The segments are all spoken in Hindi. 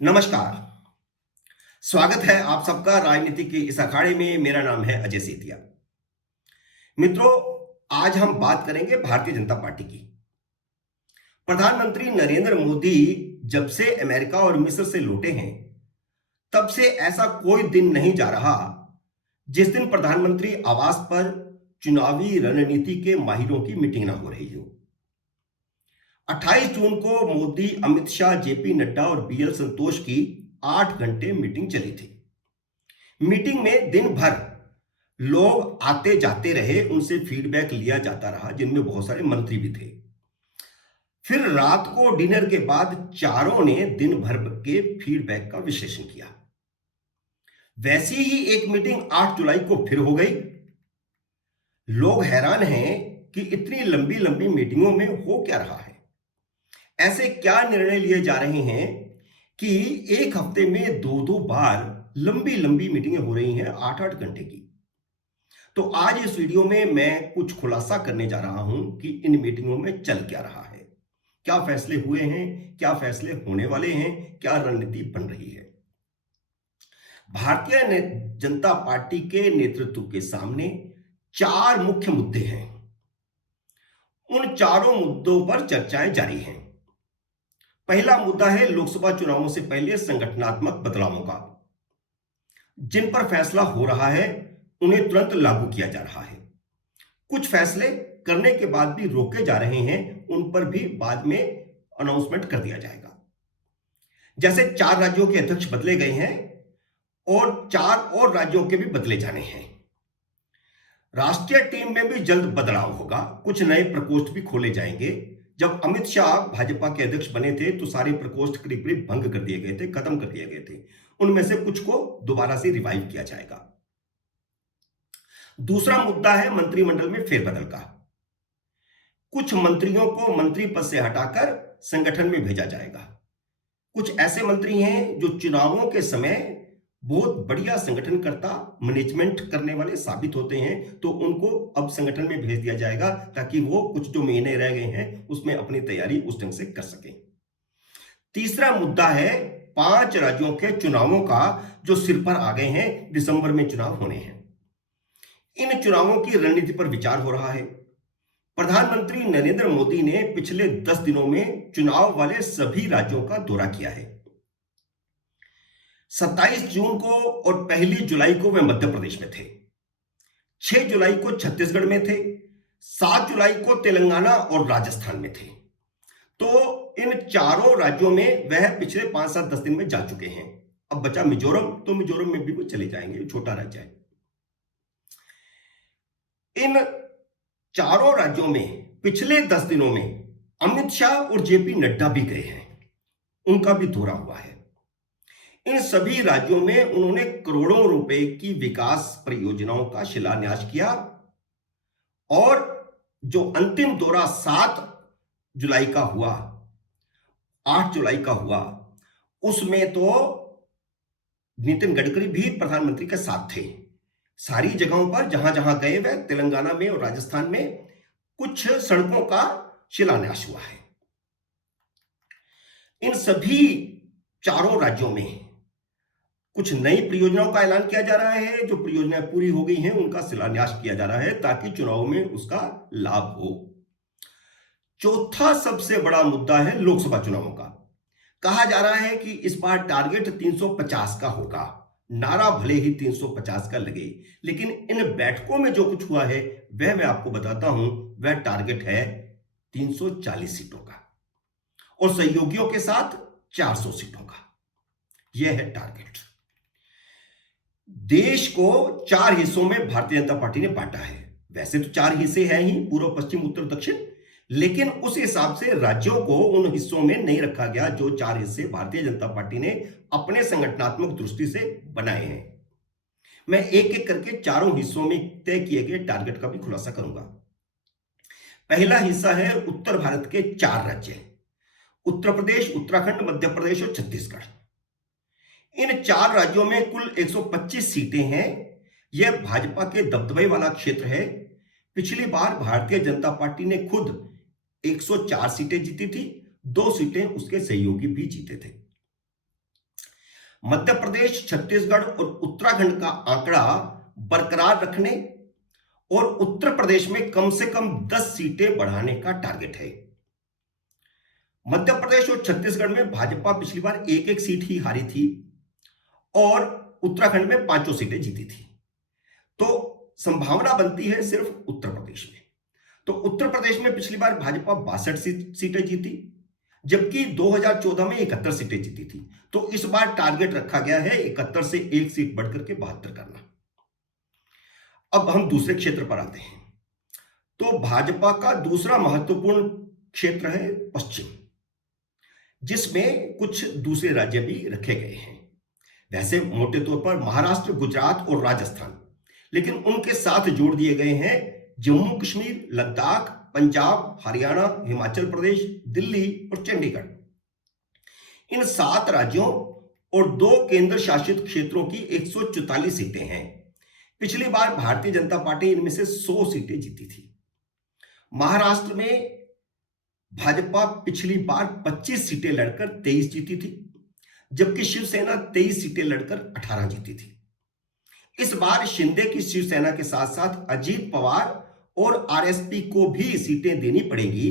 नमस्कार। स्वागत है आप सबका राजनीति के इस अखाड़े में। मेरा नाम है अजय सेतिया। मित्रों, आज हम बात करेंगे भारतीय जनता पार्टी की। प्रधानमंत्री नरेंद्र मोदी जब से अमेरिका और मिस्र से लौटे हैं, तब से ऐसा कोई दिन नहीं जा रहा जिस दिन प्रधानमंत्री आवास पर चुनावी रणनीति के माहिरों की मीटिंग ना हो रही हो। 28 जून को मोदी, अमित शाह, जेपी नड्डा और बीएल संतोष की 8 घंटे मीटिंग चली थी। मीटिंग में दिन भर लोग आते जाते रहे, उनसे फीडबैक लिया जाता रहा, जिनमें बहुत सारे मंत्री भी थे। फिर रात को डिनर के बाद चारों ने दिन भर के फीडबैक का विश्लेषण किया। वैसी ही एक मीटिंग 8 जुलाई को फिर हो गई। लोग हैरान हैं कि इतनी लंबी लंबी मीटिंगों में हो क्या रहा है। ऐसे क्या निर्णय लिए जा रहे हैं कि एक हफ्ते में दो दो बार लंबी लंबी मीटिंगें हो रही हैं, 8-8 घंटे की। तो आज इस वीडियो में मैं कुछ खुलासा करने जा रहा हूं कि इन मीटिंगों में चल क्या रहा है, क्या फैसले हुए हैं, क्या फैसले होने वाले हैं, क्या रणनीति बन रही है। भारतीय जनता पार्टी के नेतृत्व के सामने 4 मुख्य मुद्दे हैं। उन चारों मुद्दों पर चर्चाएं जारी हैं। पहला मुद्दा है लोकसभा चुनावों से पहले संगठनात्मक बदलावों का। जिन पर फैसला हो रहा है उन्हें तुरंत लागू किया जा रहा है। कुछ फैसले करने के बाद भी रोके जा रहे हैं, उन पर भी बाद में अनाउंसमेंट कर दिया जाएगा। जैसे 4 राज्यों के अध्यक्ष बदले गए हैं और 4 और राज्यों के भी बदले जाने हैं। राष्ट्रीय टीम में भी जल्द बदलाव होगा, कुछ नए प्रकोष्ठ भी खोले जाएंगे। जब अमित शाह भाजपा के अध्यक्ष बने थे तो सारे प्रकोष्ठ करीब करीब भंग कर दिए गए थे, खत्म कर दिए गए थे। उनमें से कुछ को दोबारा से रिवाइव किया जाएगा। दूसरा मुद्दा है मंत्रिमंडल में फेरबदल का। कुछ मंत्रियों को मंत्री पद से हटाकर संगठन में भेजा जाएगा। कुछ ऐसे मंत्री हैं जो चुनावों के समय बहुत बढ़िया संगठनकर्ता, मैनेजमेंट करने वाले साबित होते हैं, तो उनको अब संगठन में भेज दिया जाएगा ताकि वो कुछ जो महीने रह गए हैं उसमें अपनी तैयारी उस ढंग से कर सकें। तीसरा मुद्दा है 5 राज्यों के चुनावों का जो सिर पर आ गए हैं। दिसंबर में चुनाव होने हैं। इन चुनावों की रणनीति पर विचार हो रहा है। प्रधानमंत्री नरेंद्र मोदी ने पिछले 10 दिनों में चुनाव वाले सभी राज्यों का दौरा किया है। 27 जून को और 1 जुलाई को वे मध्य प्रदेश में थे। 6 जुलाई को छत्तीसगढ़ में थे। 7 जुलाई को तेलंगाना और राजस्थान में थे। तो इन चारों राज्यों में वह पिछले 5-7-10 दिन में जा चुके हैं। अब बचा मिजोरम, तो मिजोरम में भी वो चले जाएंगे, छोटा राज्य है। इन चारों राज्यों में पिछले 10 दिनों में अमित शाह और जेपी नड्डा भी गए हैं, उनका भी दौरा हुआ है। इन सभी राज्यों में उन्होंने करोड़ों रुपए की विकास परियोजनाओं का शिलान्यास किया। और जो अंतिम दौरा 7 जुलाई का हुआ, 8 जुलाई का हुआ, उसमें तो नितिन गडकरी भी प्रधानमंत्री के साथ थे। सारी जगहों पर जहां जहां गए वे, तेलंगाना में और राजस्थान में कुछ सड़कों का शिलान्यास हुआ है। इन सभी चारों राज्यों में कुछ नई परियोजनाओं का ऐलान किया जा रहा है। जो परियोजनाएं पूरी हो गई हैं उनका शिलान्यास किया जा रहा है ताकि चुनाव में उसका लाभ हो। चौथा सबसे बड़ा मुद्दा है लोकसभा चुनावों का। कहा जा रहा है कि इस बार टारगेट 350 का होगा। नारा भले ही 350 का लगे, लेकिन इन बैठकों में जो कुछ हुआ है वह मैं आपको बताता हूं। वह टारगेट है 340 सीटों का और सहयोगियों के साथ 400 सीटों का। यह है टारगेट। देश को 4 हिस्सों में भारतीय जनता पार्टी ने बांटा है। वैसे तो 4 हिस्से हैं ही, पूर्व, पश्चिम, उत्तर, दक्षिण, लेकिन उस हिसाब से राज्यों को उन हिस्सों में नहीं रखा गया जो 4 हिस्से भारतीय जनता पार्टी ने अपने संगठनात्मक दृष्टि से बनाए हैं। मैं एक एक करके चारों हिस्सों में तय किए गए टारगेट का भी खुलासा करूंगा। पहला हिस्सा है उत्तर भारत के 4 राज्य, उत्तर प्रदेश, उत्तराखंड, मध्य प्रदेश और छत्तीसगढ़। इन 4 राज्यों में कुल 125 सीटें हैं। यह भाजपा के दबदबे वाला क्षेत्र है। पिछली बार भारतीय जनता पार्टी ने खुद 104 सीटें जीती थी, 2 सीटें उसके सहयोगी भी जीते थे। मध्य प्रदेश, छत्तीसगढ़ और उत्तराखंड का आंकड़ा बरकरार रखने और उत्तर प्रदेश में कम से कम 10 सीटें बढ़ाने का टारगेट है। मध्य प्रदेश और छत्तीसगढ़ में भाजपा पिछली बार एक एक सीट ही हारी थी और उत्तराखंड में 5 सीटें जीती थी। तो संभावना बनती है सिर्फ उत्तर प्रदेश में। तो उत्तर प्रदेश में पिछली बार भाजपा 62 सीटें जीती, जबकि 2014 में 71 सीटें जीती थी। तो इस बार टारगेट रखा गया है 71 से एक सीट बढ़कर के 72 करना। अब हम दूसरे क्षेत्र पर आते हैं। तो भाजपा का दूसरा महत्वपूर्ण क्षेत्र है पश्चिम, जिसमें कुछ दूसरे राज्य भी रखे गए हैं। वैसे मोटे तौर पर महाराष्ट्र, गुजरात और राजस्थान, लेकिन उनके साथ जोड़ दिए गए हैं जम्मू कश्मीर, लद्दाख, पंजाब, हरियाणा, हिमाचल प्रदेश, दिल्ली और चंडीगढ़। इन 7 राज्यों और 2 केंद्र शासित क्षेत्रों की 144 सीटें हैं। पिछली बार भारतीय जनता पार्टी इनमें से 100 सीटें जीती थी। महाराष्ट्र में भाजपा पिछली बार 25 सीटें लड़कर 23 जीती थी, जबकि शिवसेना 23 सीटें लड़कर 18 जीती थी। इस बार शिंदे की शिवसेना के साथ साथ अजीत पवार और आरएसपी को भी सीटें देनी पड़ेगी।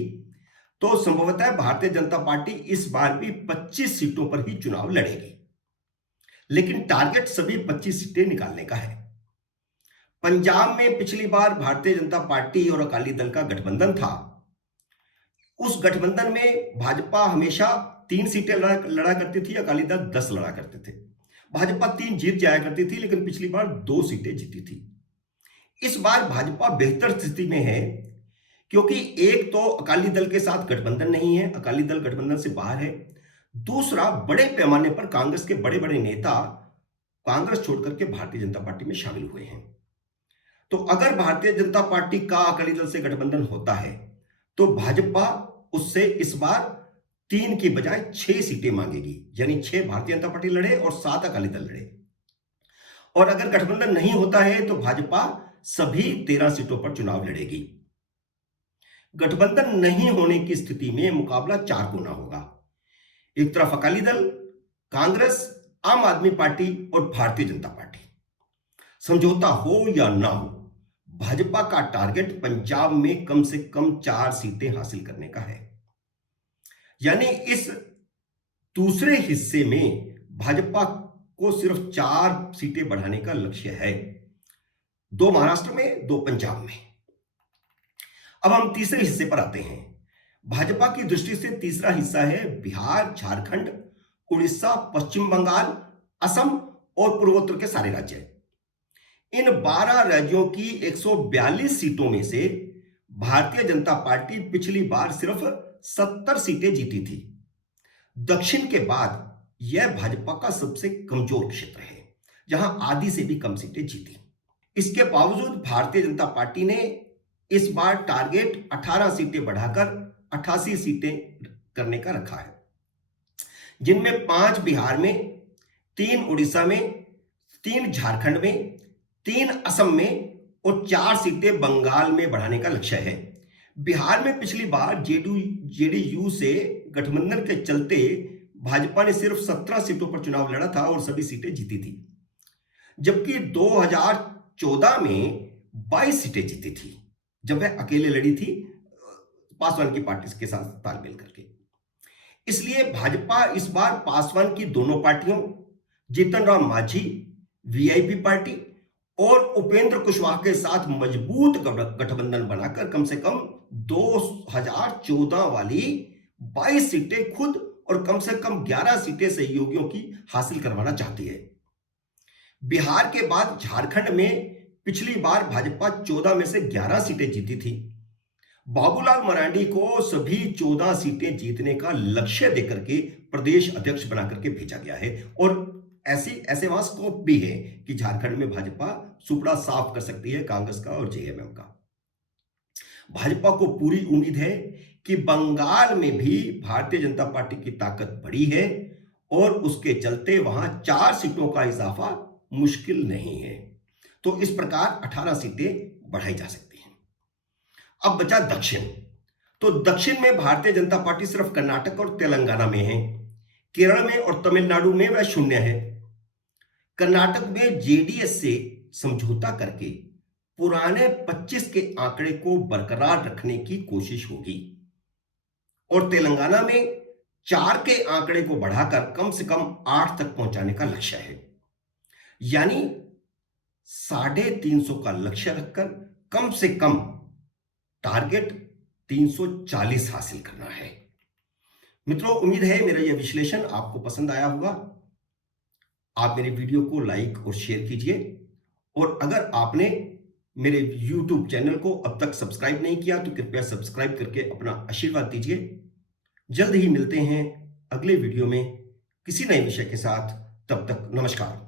तो संभवतः भारतीय जनता पार्टी इस बार भी 25 सीटों पर ही चुनाव लड़ेगी, लेकिन टारगेट सभी 25 सीटें निकालने का है। पंजाब में पिछली बार भारतीय जनता पार्टी और अकाली दल का गठबंधन था। उस गठबंधन में भाजपा हमेशा 3 सीटें लड़ा करती थी, अकाली दल 10 लड़ा करते थे। भाजपा 3 जीत जाया करती थी, लेकिन पिछली बार 2 सीटें जीती थी। इस बार भाजपा बेहतर स्थिति में है, क्योंकि एक तो अकाली दल के साथ गठबंधन नहीं है, अकाली दल गठबंधन से बाहर है। दूसरा, बड़े पैमाने पर कांग्रेस के बड़े बड़े नेता कांग्रेस छोड़कर के भारतीय जनता पार्टी में शामिल हुए हैं। तो अगर भारतीय जनता पार्टी का अकाली दल से गठबंधन होता है तो भाजपा उससे इस बार 3 की बजाय 6 सीटें मांगेगी, यानी 6 भारतीय जनता पार्टी लड़े और 7 अकाली दल लड़े। और अगर गठबंधन नहीं होता है तो भाजपा सभी 13 सीटों पर चुनाव लड़ेगी। गठबंधन नहीं होने की स्थिति में मुकाबला 4 गुना होगा। एक तरफ अकाली दल, कांग्रेस, आम आदमी पार्टी और भारतीय जनता पार्टी। समझौता हो या ना हो, भाजपा का टारगेट पंजाब में कम से कम 4 सीटें हासिल करने का है। यानी इस दूसरे हिस्से में भाजपा को सिर्फ 4 सीटें बढ़ाने का लक्ष्य है, 2 महाराष्ट्र में, 2 पंजाब में। अब हम तीसरे हिस्से पर आते हैं। भाजपा की दृष्टि से तीसरा हिस्सा है बिहार, झारखंड, उड़ीसा, पश्चिम बंगाल, असम और पूर्वोत्तर के सारे राज्य। इन 12 राज्यों की 142 सीटों में से भारतीय जनता पार्टी पिछली बार सिर्फ 70 सीटें जीती थी। दक्षिण के बाद यह भाजपा का सबसे कमजोर क्षेत्र है, जहां आधी से भी कम सीटें जीती। इसके बावजूद भारतीय जनता पार्टी ने इस बार टारगेट 18 सीटें बढ़ाकर 88 सीटें करने का रखा है, जिनमें 5 बिहार में, 3 उड़ीसा में, 3 झारखंड में, 3 असम में और 4 सीटें बंगाल में बढ़ाने का लक्ष्य है। बिहार में पिछली बार जेडीयू से गठबंधन के चलते भाजपा ने सिर्फ 17 सीटों पर चुनाव लड़ा था और सभी सीटें जीती थी, जबकि 2014 में 22 सीटें जीती थी, जब वह अकेले लड़ी थी पासवान की पार्टी के साथ तालमेल करके। इसलिए भाजपा इस बार पासवान की दोनों पार्टियों, जीतन राम मांझी वीआईपी पार्टी और उपेंद्र कुशवाहा के साथ मजबूत गठबंधन बनाकर कम से कम 2014 वाली 22 सीटें खुद और कम से कम 11 सीटें सहयोगियों की हासिल करवाना चाहती है। बिहार के बाद झारखंड में पिछली बार भाजपा 14 में से 11 सीटें जीती थी। बाबूलाल मरांडी को सभी 14 सीटें जीतने का लक्ष्य देकर के प्रदेश अध्यक्ष बनाकर के भेजा गया है और ऐसे वहां स्कोप भी है कि झारखंड में भाजपा सुपड़ा साफ कर सकती है कांग्रेस का और जेएमएम का। भाजपा को पूरी उम्मीद है कि बंगाल में भी भारतीय जनता पार्टी की ताकत बढ़ी है और उसके चलते वहां 4 सीटों का इजाफा मुश्किल नहीं है। तो इस प्रकार 18 सीटें बढ़ाई जा सकती हैं। अब बचा दक्षिण। तो दक्षिण में भारतीय जनता पार्टी सिर्फ कर्नाटक और तेलंगाना में है। केरल में और तमिलनाडु में वह शून्य है। कर्नाटक में जेडीएस से समझौता करके पुराने 25 के आंकड़े को बरकरार रखने की कोशिश होगी और तेलंगाना में 4 के आंकड़े को बढ़ाकर कम से कम 8 तक पहुंचाने का लक्ष्य है। यानी 350 का लक्ष्य रखकर कम से कम टारगेट 340 हासिल करना है। मित्रों, उम्मीद है मेरा यह विश्लेषण आपको पसंद आया होगा। आप मेरे वीडियो को लाइक और शेयर कीजिए और अगर आपने मेरे YouTube चैनल को अब तक सब्सक्राइब नहीं किया तो कृपया सब्सक्राइब करके अपना आशीर्वाद दीजिए। जल्द ही मिलते हैं अगले वीडियो में किसी नए विषय के साथ। तब तक नमस्कार।